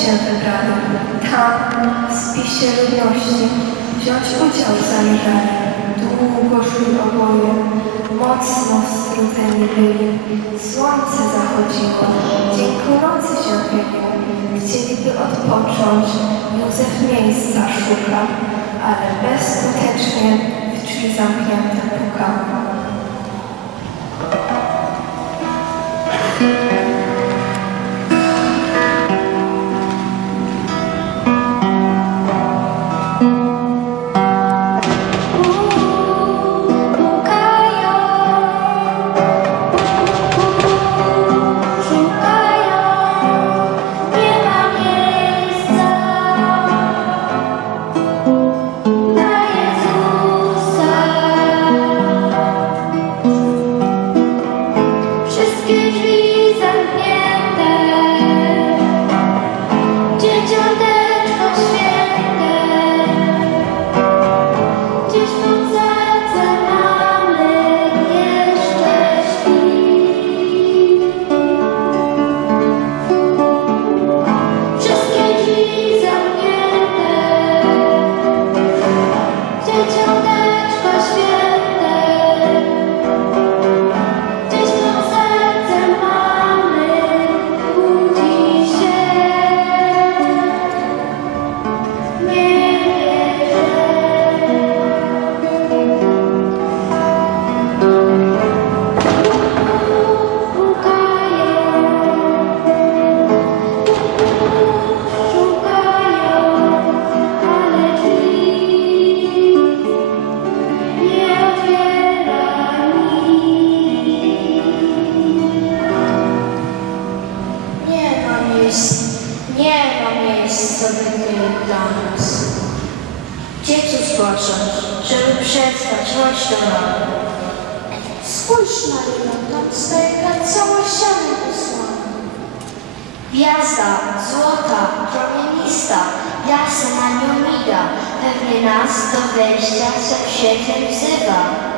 się wybrali. Tam, w spisie ludności, wziąć udział zamierzali. Długo szli oboje, mocno strudzeni byli. Słońce zachodziło, dzień północy się chylił. Chcieliby odpocząć, Józef miejsca szuka, ale bezskutecznie w drzwi zamknięte puka. Wejścia co w świetle wzywa.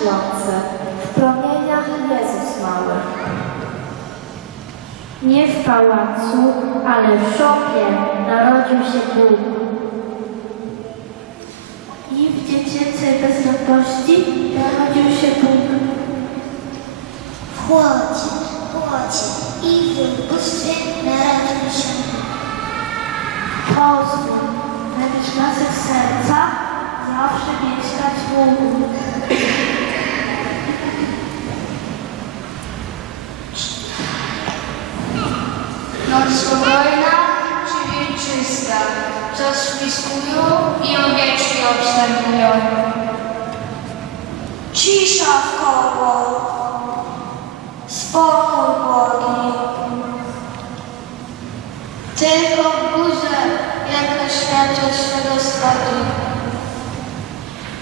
Śpiący, w promieniach Jezus mały. Nie w pałacu, ale w szopie narodził się Bóg. I w dziecięcej bezrodności narodził się Bóg. W chłodzie, chłodzie i w ubóstwie narodził się Pozwól, lecz w naszych sercach zawsze mieszkać mógł. Noc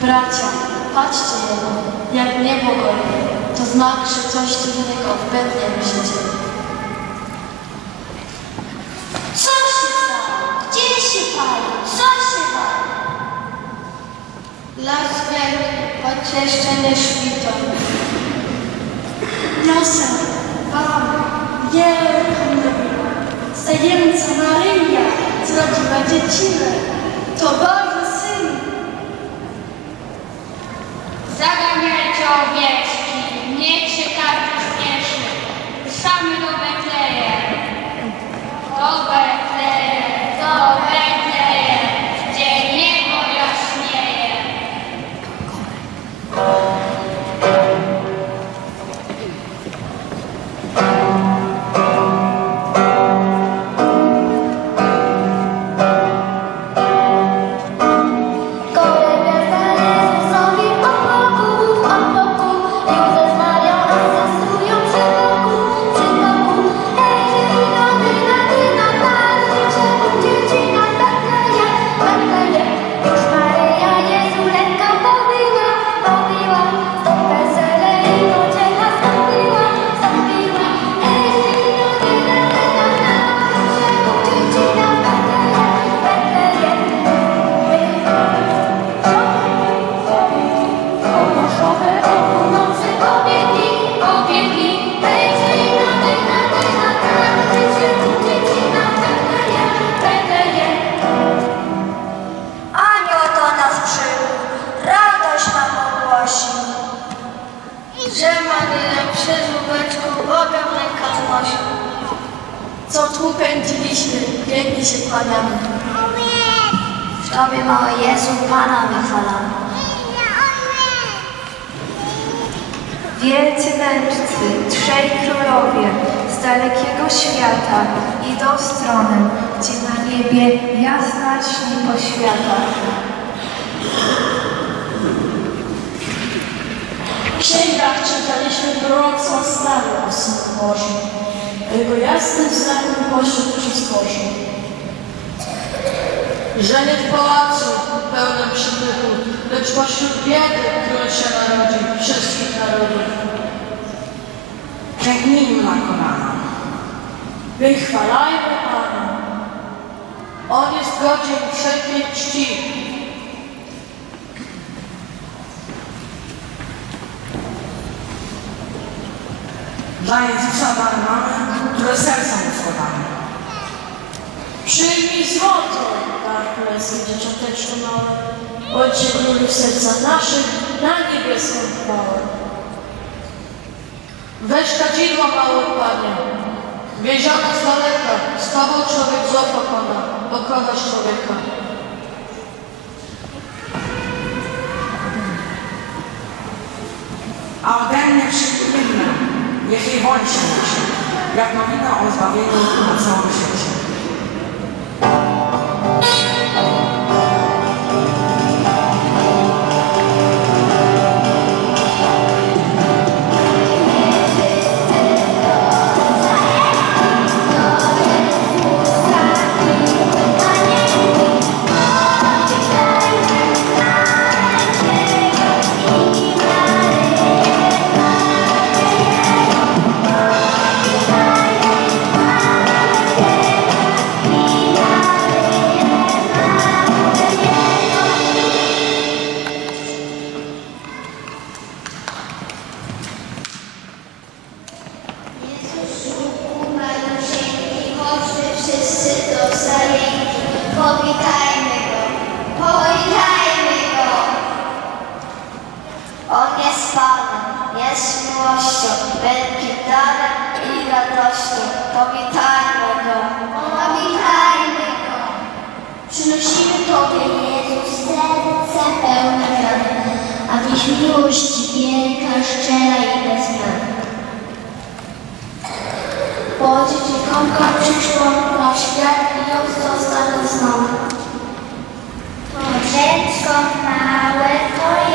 Bracia, patrzcie jego, jak niebo goi. To znak, że coś cudownego w Betlem się dzieje. Co się stało? Gdzie się pali? Co się pali? Las wielki, choć jeszcze nie świtą. Proszę, Wam, wielką nowinę. Tajemnica Maryja zrodziła dziecinę. To Owieczki, niech się każdy śpieszy. Ruszamy do Wielcy mędrcy, trzej królowie z dalekiego świata idą stronem, gdzie na niebie jasna śni poświata. W księgach czytaliśmy proroctwo stare o Synu Bożym. Jego jasnym znakiem pośród przystworzył. że nie w pałacu pełnym przybytku, lecz pośród biedy Wychwalajmy Pana. On jest godzien wszelkiej czci. Dla Jezusa dane które serca mu składamy. Przyjmij złoto, dar królewski dzieciąteczko małe. Ojcze królu serca naszych na niebieską chwałę. Weź kadzidło małe Panie. Wieziona z daleka, Tobą człowiek zło pokona, kochasz człowieka. A ode mnie przyjmijmy, niech jej woń się jak nowina o zbawieniu na całym świecie. Miłość wielka, szczera i bezbronna. Bądź dzieciątka przyszła na świat i ją zostanie znowu. To dziecko małe to.